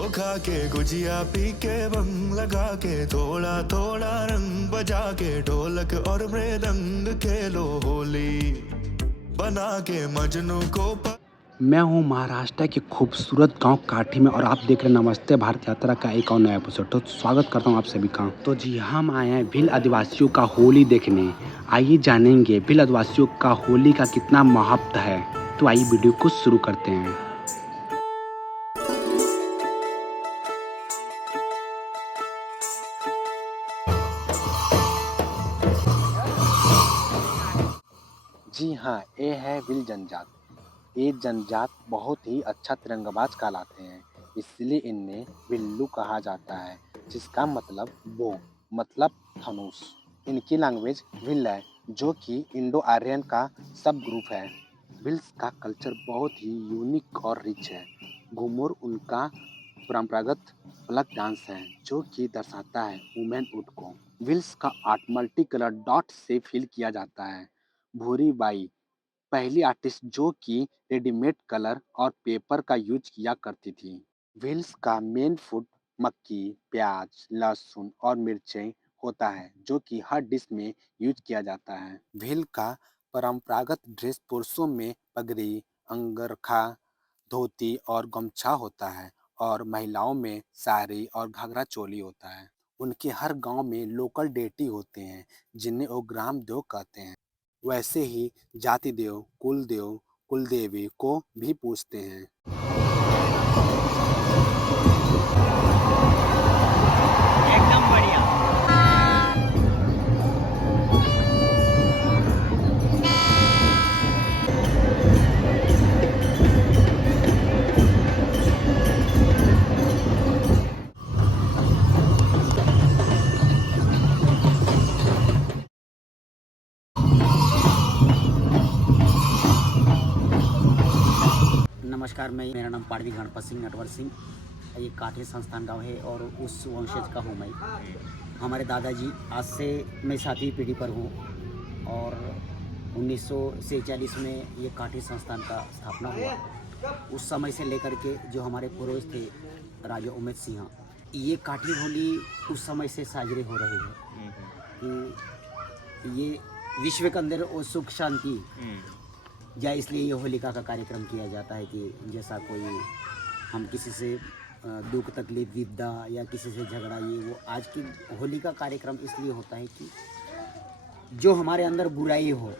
ओ खा के गुजिया पी के बंग लगा के थोड़ा थोड़ा रंग बजा के ढोलक और मृदंग खेलो होली बना के मजनू को मैं हूँ महाराष्ट्र के खूबसूरत गांव काठी में और आप देख रहे हैं नमस्ते भारत यात्रा का एक और नया एपिसोड। तो स्वागत करता हूँ आप सभी का। तो जी हम आए हैं भील आदिवासियों का होली देखने। आइए जानेंगे भील आदिवासियों का होली का कितना महत्व है। तो आइए वीडियो को शुरू करते हैं। जी हाँ, ये है भील जनजात। ये जनजात बहुत ही अच्छा तिरंगाबाज कहलाते हैं, इसलिए इन्हें भिल्लू कहा जाता है, जिसका मतलब बो मतलब धनुष। इनकी लैंग्वेज भिल है, जो कि इंडो आर्यन का सब ग्रुप है। भिल्स का कल्चर बहुत ही यूनिक और रिच है। घूमर उनका परंपरागत फ्लक डांस है, जो कि दर्शाता है वुमेनहुड को। भिल्स का आर्ट मल्टी कलर डॉट से फिल किया जाता है। भूरी बाई पहली आर्टिस्ट जो कि रेडीमेड कलर और पेपर का यूज किया करती थी। व्हील्स का मेन फूड मक्की, प्याज, लहसुन और मिर्चें होता है, जो कि हर डिश में यूज किया जाता है। व्हील का परंपरागत ड्रेस पुरुषों में पगड़ी, अंगरखा, धोती और गमछा होता है और महिलाओं में साड़ी और घाघरा चोली होता है। उनके हर गांव में लोकल डेटी होते हैं, जिन्हें वो ग्राम देव कहते हैं। वैसे ही जाति देव, कुल देव, कुलदेवी को भी पूजते हैं। एकदम बढ़िया। नमस्कार, मेरा नाम पाड़वी गणपत सिंह नटवर सिंह। ये काठी संस्थान गांव है और उस वंशज का हूँ मैं। हमारे दादाजी आज से मैं 7वीं पीढ़ी पर हूँ और 1946 में ये काठी संस्थान का स्थापना हुआ। उस समय से लेकर के जो हमारे पूर्वज थे राजा उमेद सिंह, ये काठी होली उस समय से साजरे हो रही है कि ये विश्व के अंदर वो सुख शांति या इसलिए ये होलिका का कार्यक्रम किया जाता है कि जैसा कोई हम किसी से दुख तकलीफ विपदा या किसी से झगड़ा, ये वो आज की होली का कार्यक्रम इसलिए होता है कि जो हमारे अंदर बुराई हो,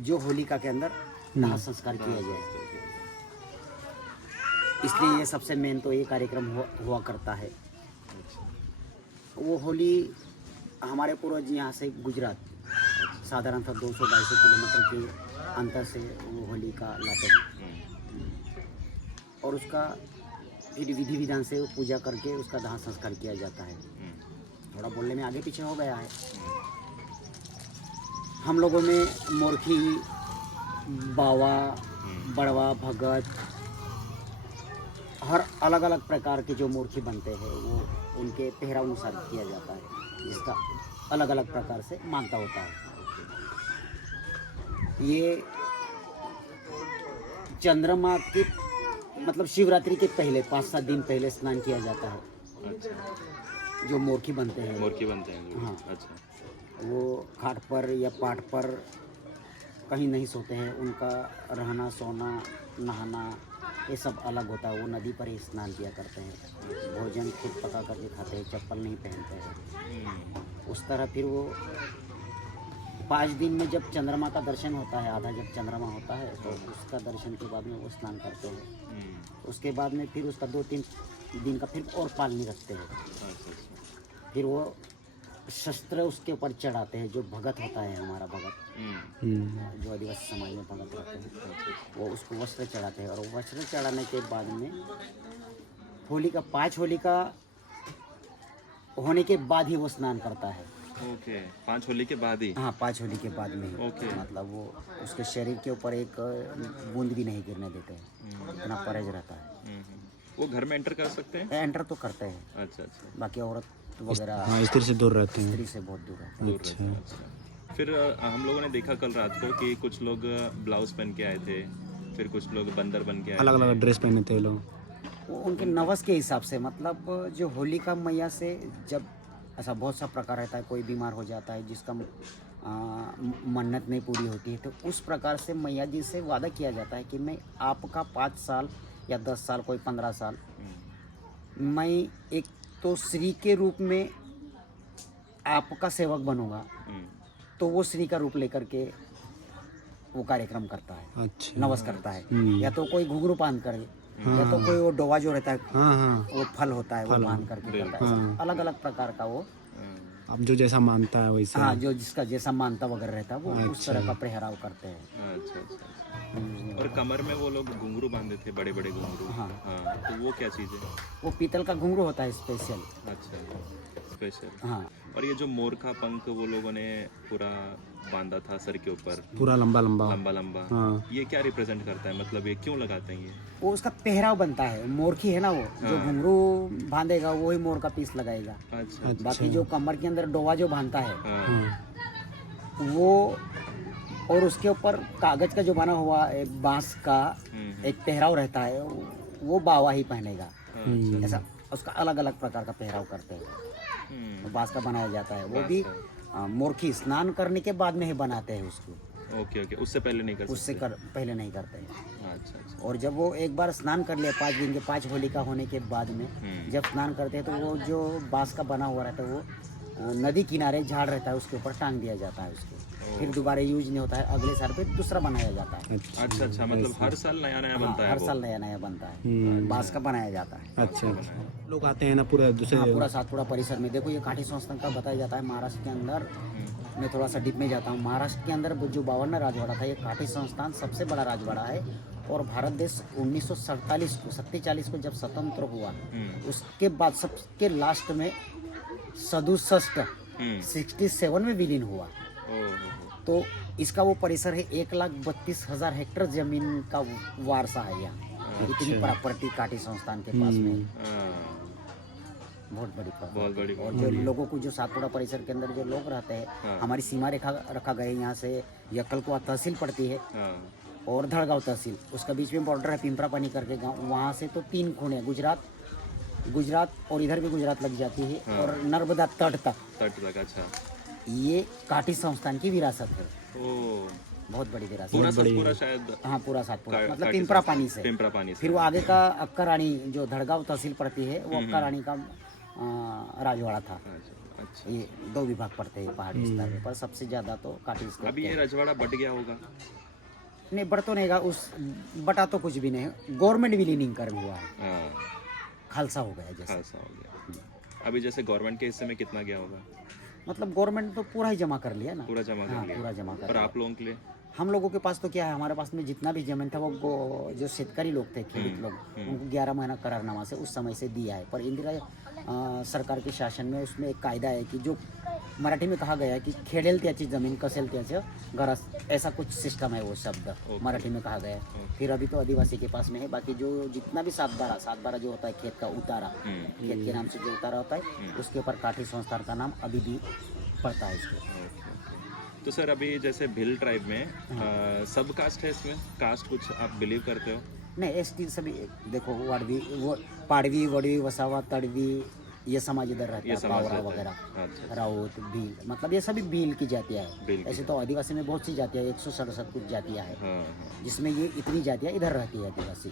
जो होलिका के अंदर दाह संस्कार किया जाए। इसलिए ये सबसे मेन तो ये कार्यक्रम हुआ करता है। वो होली हमारे पूर्वज यहाँ से गुजरात साधारणतः 200-250 किलोमीटर के अंतर से वो होली का लाते हैं और उसका फिर विधि विधान से पूजा करके उसका दाह संस्कार किया जाता है। थोड़ा बोलने में आगे पीछे हो गया है। हम लोगों में मोरखी, बावा, बड़वा, भगत, हर अलग अलग प्रकार के जो मोरखी बनते हैं वो उनके पहराव अनुसार किया जाता है, जिसका अलग अलग प्रकार से मानता होता है। ये चंद्रमा के मतलब शिवरात्रि के पहले 5-7 दिन पहले स्नान किया जाता है। अच्छा। जो मोरखी बनते हैं हाँ। अच्छा। वो खाट पर या पाट पर कहीं नहीं सोते हैं। उनका रहना, सोना, नहाना ये सब अलग होता है। वो नदी पर ही स्नान किया करते हैं। भोजन खुद पका करके खाते हैं, चप्पल नहीं पहनते हैं। उस तरह फिर वो 5 दिन में जब चंद्रमा का दर्शन होता है, आधा जब चंद्रमा होता है तो उसका दर्शन के बाद में वो स्नान करते हैं। उसके बाद में फिर उसका 2-3 दिन का फिर और पालनी रखते हैं। फिर वो शस्त्र उसके ऊपर चढ़ाते हैं। जो भगत होता है हमारा भगत, जो आदिवासी समाज में भगत रहते हैं, वो उसको वस्त्र चढ़ाते हैं और वस्त्र चढ़ाने के बाद में होली का 5 होली का होने के बाद ही वो स्नान करता है। ओके, 5 होली के बाद ही? हाँ, 5 होली के बाद में ही। ओके। मतलब वो उसके शरीर के ऊपर एक बूंद भी नहीं गिरने देते हैं, इतना परहेज रहता है। वो घर में एंटर कर सकते हैं? एंटर तो करते हैं। अच्छा अच्छा। बाकी औरत वगैरह हाँ, स्त्री से दूर रहते हैं। स्त्री से बहुत दूर रहते हैं। अच्छा। फिर हम लोगों ने देखा कल रात को कि कुछ लोग ब्लाउज पहन के आए थे, फिर कुछ लोग बंदर बन के आए अलग थे। अलग ड्रेस पहने थे लोग। वो उनके नवस के हिसाब से, मतलब जो होलिका मैया से जब ऐसा बहुत सा प्रकार रहता है, कोई बीमार हो जाता है जिसका मन्नत नहीं पूरी होती है, तो उस प्रकार से मैया जी से वादा किया जाता है कि मैं आपका 5 साल या 10 साल, कोई 15 साल, मैं एक तो श्री के रूप में आपका सेवक बनूंगा, तो वो श्री का रूप लेकर के वो कार्यक्रम करता है, अच्छा। नवस करता है। या तो कोई घुंघरू बांध करे, या तो कोई वो डोवा जो रहता है, हाँ वो फल होता है, वो बांध करके करता है। अलग अलग प्रकार का वो, अब जो जैसा मानता है वैसा। हाँ, जो जिसका जैसा मानता वगैरह रहता है वो उस तरह का पहराव करते हैं। अच्छा अच्छा। और कमर में वो लोग घुंघरू बांधे थे, बड़े बड़े घुंघरू। हाँ। तो वो क्या चीज़ है? वो पीतल का घुंघरू होता है स्पेशल। अच्छा, स्पेशल। हाँ, और ये जो मोर का पंख वो लोगों ने पूरा बांधा था सर के ऊपर, पूरा लंबा लंबा। लंबा लंबा, हाँ। ये क्या रिप्रेजेंट करता है? मतलब ये क्यों लगाते हैं ये? वो उसका पहराव बनता है। मोरखी है ना, वो जो घुंघरू बांधेगा वही मोर का पीस लगाएगा। अच्छा। बाकी जो कमर के अंदर डोवा जो बांधता है हाँ। वो, और उसके ऊपर कागज का जो बना हुआ एक बांस का एक पहराव रहता है, वो बावा ही पहनेगा। ऐसा उसका अलग अलग प्रकार का पहराव करते हैं। तो बांस का बनाया जाता है, वो भी मोरखी स्नान करने के बाद में ही बनाते हैं उसको। ओके ओके, उससे पहले नहीं कर सकते? उससे पहले नहीं करते हैं। अच्छा अच्छा। और जब वो एक बार स्नान कर लिया 5 दिन के 5 होलिका होने के बाद में जब स्नान करते हैं, तो वो जो बांस का बना हुआ रहता है वो नदी किनारे झाड़ रहता है, उसके ऊपर टांग दिया जाता है उसको। फिर दोबारा यूज नहीं होता है, अगले साल पे दूसरा बनाया जाता है। अच्छा अच्छा, मतलब हर साल नया नया बनता है? हर साल नया नया बनता है, बांस का बनाया जाता है। अच्छा अच्छा। लोग आते हैं ना पूरा दूसरे। हाँ, पूरा सातपुड़ा परिसर में। देखो, ये काठी संस्थान का बताया जाता है महाराष्ट्र के अंदर। मैं थोड़ा सा डीप में जाता हूँ। महाराष्ट्र के अंदर जो 52 राजवाड़ा था, ये काठी संस्थान सबसे बड़ा राजवाड़ा है। और भारत देश 1947 को जब स्वतंत्र हुआ, उसके बाद सबके लास्ट में 67 में विलीन हुआ। तो इसका वो परिसर है 1,32,000 हेक्टेयर जमीन का वारसा है यहाँ। इतनी प्रॉपर्टी काठी संस्थान के पास में, बहुत बड़ी प्रॉपर्टी। बहुत बड़ी। और जो लोगों को, जो सातपुड़ा परिसर के अंदर जो लोग रहते हैं, हमारी सीमा रेखा रखा गया है। यहाँ से यक्कलकुआ तहसील पड़ती है और धड़गांव तहसील, उसका बीच में बॉर्डर है पिंपरा पानी करके गांव। वहाँ से तो 3 खूने, गुजरात और इधर भी गुजरात लग जाती है, और नर्मदा तट तक। अच्छा, ये काठी संस्थान की विरासत है। ओ, बहुत बड़ी विरासत। पूरा शायद। हाँ, पूरा सातपुड़ा, मतलब पिंपरा पानी से। फिर वो आगे का अक्का रानी जो धड़गांव तहसील पड़ती है, वो अक्का रानी का राजवाड़ा था। अच्छा। ये 2 विभाग पड़ते हैं पहाड़ी विस्तार में, पर सबसे ज्यादा तो काठी स्टेट। अभी ये रजवाड़ा बट गया होगा? नहीं, बढ़ तो नहीं गा, उस बटा तो कुछ भी नहीं, गवर्नमेंट विलीनिंग कर हुआ है, खालसा हो गया जैसे। खालसा हो गया। अभी जैसे गवर्नमेंट के हिस्से में कितना गया होगा? मतलब गवर्नमेंट तो पूरा ही जमा कर लिया ना। पूरा जमा कर लिया। पूरा जमा कर और लिया। आप लोगों के लिए? हम लोगों के पास तो क्या है, हमारे पास में जितना भी जमीन था वो जो शेतकारी लोग थे, खेत लोग, उनको 11 महीना करारनामा से उस समय से दिया है। पर इंदिरा सरकार के शासन में उसमें एक कायदा है कि जो मराठी में कहा गया है कि खेडेल त्याची जमीन कसेल त्याचं घर, ऐसा कुछ सिस्टम है। वो शब्द मराठी में कहा गया है। फिर अभी तो आदिवासी के पास में है। बाकी जो जितना भी 7/12 जो होता है खेत का उतारा, खेत के नाम से जो उतारा होता है, उसके ऊपर काठी संस्थान का नाम अभी भी पड़ता है इसको। तो सर, अभी जैसे भिल ट्राइब में सब कास्ट है, इसमें कास्ट कुछ आप बिलीव करते हो? नहीं, एसटी सभी। देखो, पाड़वी, वड़वी, वसावा, तड़वी, ये समाज इधर रहता है, पावरा वगैरह, राउत, भील, मतलब ये सभी भील की जातियाँ हैं। ऐसे तो आदिवासी में बहुत सी जातियाँ, 167 कुछ जातियाँ हैं, जिसमें ये इतनी जातियाँ इधर रहती है आदिवासी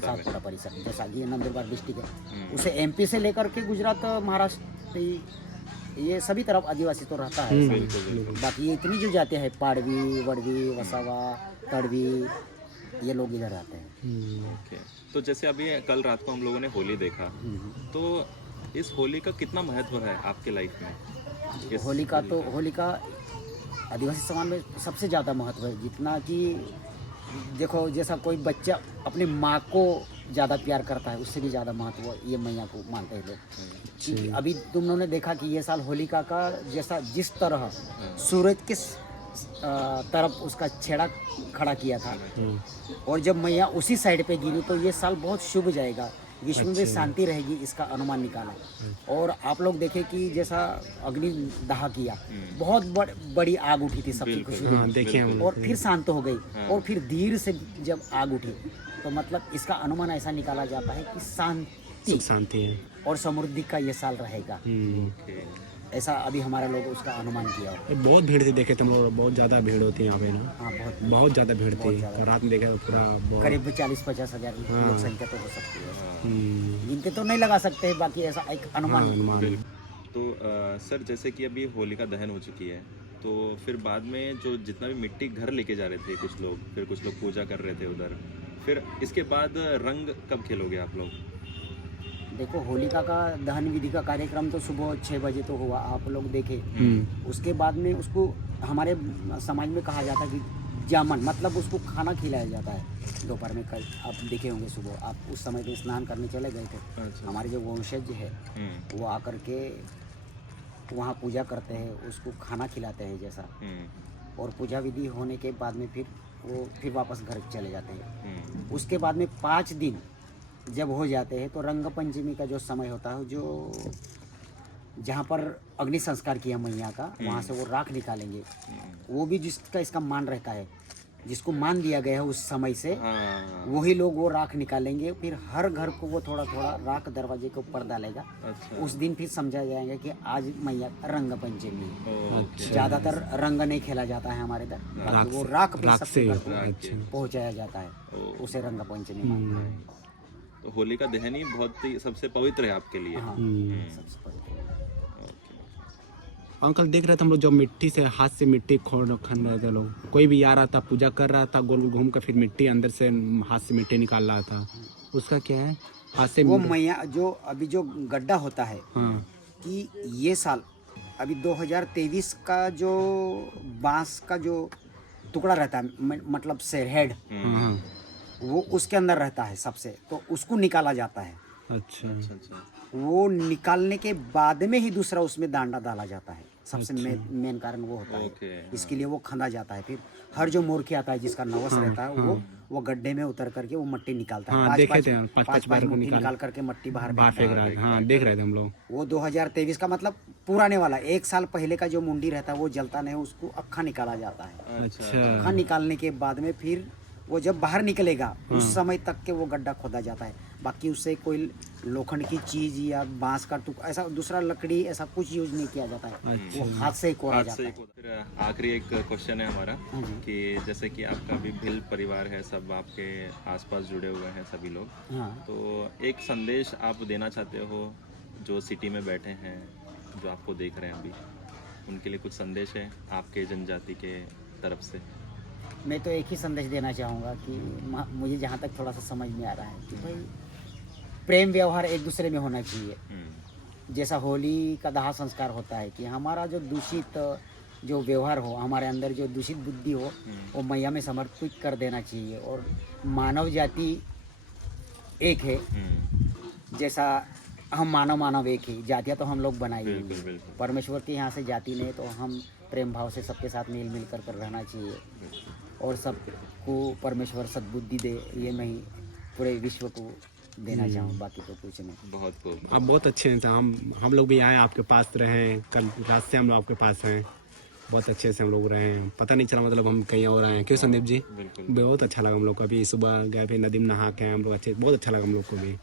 सातपुड़ा परिसर। जैसा कि नंदुरबार डिस्ट्रिक्ट है, उसे MP से लेकर के गुजरात, महाराष्ट्र, ये सभी तरफ आदिवासी तो रहता है। बाकी ये इतनी जो जातियाँ हैं, पाड़वी, वड़वी, वसावा, तड़वी, ये लोग इधर रहते हैं। ओके। तो जैसे अभी कल रात को हम लोगों ने होली देखा, तो इस होली का कितना महत्व है आपके लाइफ में? होली का आदिवासी समाज में सबसे ज़्यादा महत्व है। जितना कि देखो, जैसा कोई बच्चा अपनी माँ को ज़्यादा प्यार करता है, उससे भी ज़्यादा महत्व ये मैया को मानते हैं लोग। क्योंकि अभी तुम लोगों ने देखा कि ये साल होलिका का जैसा जिस तरह सूरज के तरफ उसका छेड़ा खड़ा किया था, और जब मैया उसी साइड पे गिरी, तो ये साल बहुत शुभ जाएगा, विश्व में शांति रहेगी, इसका अनुमान निकाला। और आप लोग देखें कि जैसा अग्नि दाह किया, बहुत बड़ी आग उठी थी सबकी खुशी में, और फिर शांत हो गई, और फिर धीरे से जब आग उठी, तो मतलब इसका अनुमान ऐसा निकाला जाता है कि शांति सुख शांति है। और समृद्धि का ये साल रहेगा। ओके। ऐसा अभी हमारे लोग उसका अनुमान किया हो। ये बहुत भीड़ थी, देखे तुम लोग, बहुत ज़्यादा भीड़ होती है यहाँ पे ना, हाँ, बहुत ज़्यादा भीड़ बहुत थी। ज़्यादा। रात में देखा तो पूरा बहुत। करीब 40-50 हज़ार हाँ। लोग संख्या तो हो सकती है। हम्म, गिनते तो नहीं लगा सकते, बाकी ऐसा एक हाँ, अनुमान। अनुमान है। तो सर जैसे कि अभी होलिका दहन हो चुकी है, तो फिर बाद में जो जितना भी मिट्टी घर लेके जा रहे थे कुछ लोग, फिर कुछ लोग पूजा कर रहे थे उधर, फिर इसके बाद रंग कब खेलोगे आप लोग? देखो, होलिका का दहन विधि का कार्यक्रम तो सुबह 6 बजे तो हुआ, आप लोग देखे। उसके बाद में उसको हमारे समाज में कहा जाता है कि जामन, मतलब उसको खाना खिलाया जाता है दोपहर में। कल आप देखे होंगे, सुबह आप उस समय पे स्नान करने चले गए थे। अच्छा। हमारे जो वंशज है वो आकर के वहाँ पूजा करते हैं, उसको खाना खिलाते हैं जैसा, और पूजा विधि होने के बाद में फिर वापस घर चले जाते हैं। उसके बाद में 5 दिन जब हो जाते हैं तो रंग पंचमी का जो समय होता है, जो जहाँ पर अग्नि संस्कार किया मैया का, वहाँ से वो राख निकालेंगे। वो भी जिसका इसका मान रहता है, जिसको मान दिया गया है उस समय से, वही लोग वो राख निकालेंगे। फिर हर घर को वो थोड़ा थोड़ा राख दरवाजे के ऊपर डालेगा। अच्छा। उस दिन फिर समझा जाएगा कि आज मैया रंग पंचमी है। ओके। ज्यादातर रंग नहीं खेला जाता है हमारे इधर, बाकी वो राख पे राख सबके से, घर को अच्छा। पहुंचाया जाता है, उसे रंग पंचमी मानते हैं। तो होलिका दहन ही बहुत ही सबसे पवित्र है आपके लिए। हाँ, सबसे पहले। अंकल देख रहे थे हम लोग, जो मिट्टी से हाथ से मिट्टी खोद खन रहे थे लोग, कोई भी आ रहा था पूजा कर रहा था, गोल गोल घूम कर फिर मिट्टी अंदर से हाथ से मिट्टी निकाल रहा था। उसका क्या है? हाथ से वो मैया जो अभी जो गड्ढा होता है, हाँ, कि ये साल अभी 2023 का जो बांस का जो टुकड़ा रहता है, मतलब शेरहेड, हाँ, वो उसके अंदर रहता है सबसे, तो उसको निकाला जाता है। अच्छा, अच्छा। वो निकालने के बाद में ही दूसरा उसमें दांडा डाला जाता है। सबसे मेन कारण वो होता ओके, है। इसके लिए वो खंदा जाता है। फिर हर जो मूर्खी आता है जिसका नवस रहता है, वो गड्ढे में उतर करके वो मट्टी निकालता है। हाँ, पाँच देखे थे, पाँच 5-5 बार बार मट्टी निकाल करके मट्टी बाहर बाहर फेंक रहा है। हाँ, देख रहे थे हम लोग। वो 2023 का मतलब पुराने वाला 1 साल पहले का जो मुंडी रहता है वो जलता नहीं, उसको अक्खा निकाला जाता है। अच्छा, अक्खा निकालने के बाद में फिर वो जब बाहर निकलेगा उस समय तक के वो गड्ढा खोदा जाता है। बाकी उससे कोई लोखंड की चीज या बांस का टुकड़ा, ऐसा दूसरा लकड़ी, ऐसा कुछ यूज नहीं किया जाता है। वो हाथ से ही कोरा हाथ जाता से है। फिर आखिरी एक क्वेश्चन है हमारा, हाँ जी। कि जैसे कि आपका भी भिल परिवार है, सब आपके आसपास जुड़े हुए हैं सभी लोग, हाँ, तो एक संदेश आप देना चाहते हो जो सिटी में बैठे हैं, जो आपको देख रहे हैं अभी, उनके लिए कुछ संदेश है आपके जनजाति के तरफ से? मैं तो एक ही संदेश देना चाहूँगा कि मुझे जहाँ तक थोड़ा सा समझ में आ रहा है कि भाई प्रेम व्यवहार एक दूसरे में होना चाहिए। जैसा होली का दाह संस्कार होता है कि हमारा जो दूषित जो व्यवहार हो, हमारे अंदर जो दूषित बुद्धि हो, वो मैया में समर्पित कर देना चाहिए। और मानव जाति एक है, जैसा हम मानव एक ही, जातियाँ तो हम लोग बनाई हुई बिल्कुल, हैं। बिल्कुल। परमेश्वर के यहाँ से जाति नहीं, तो हम प्रेम भाव से सबके साथ मिल मिल कर रहना चाहिए, और सबको परमेश्वर सद्बुद्धि दे, ये मैं ही पूरे विश्व को देना चाहूँ, बाकी तो कुछ नहीं। बहुत खूब। आप बहुत अच्छे हैं। हम लोग भी आए आपके पास रहे, कल रात से हम लोग आपके पास हैं, बहुत अच्छे से हम लोग रहे हैं, पता नहीं चला मतलब हम कहीं और आए हैं। क्यों संदीप जी? बिल्कुल। बहुत अच्छा लगा हम लोग को। अभी सुबह गए फिर नदी में नहा के हम लोग, अच्छे, बहुत अच्छा लगा हम लोग को भी।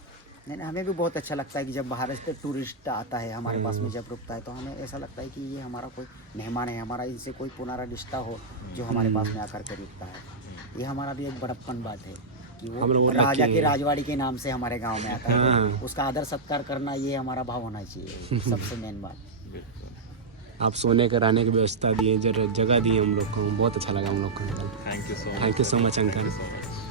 नहीं, हमें भी बहुत अच्छा लगता है कि जब बाहर से टूरिस्ट आता है हमारे पास में, जब रुकता है, तो हमें ऐसा लगता है कि ये हमारा कोई मेहमान है, हमारा इनसे कोई पुनरा रिश्ता हो जो हमारे पास में आकर के रुकता है। ये हमारा भी एक बड़प्पन बात है कि हम लोग वो लकी राजा के हैं। राजवाड़ी के नाम से हमारे गांव में आता है, हाँ। तो उसका आदर सत्कार करना ये हमारा भाव होना चाहिए, सबसे मेन बात। बिल्कुल। आप सोने के रहने की व्यवस्था दिए, जगह दी हम लोग को, बहुत अच्छा लगा हम लोग को। Thank you so much. Thank you so much uncle. So much.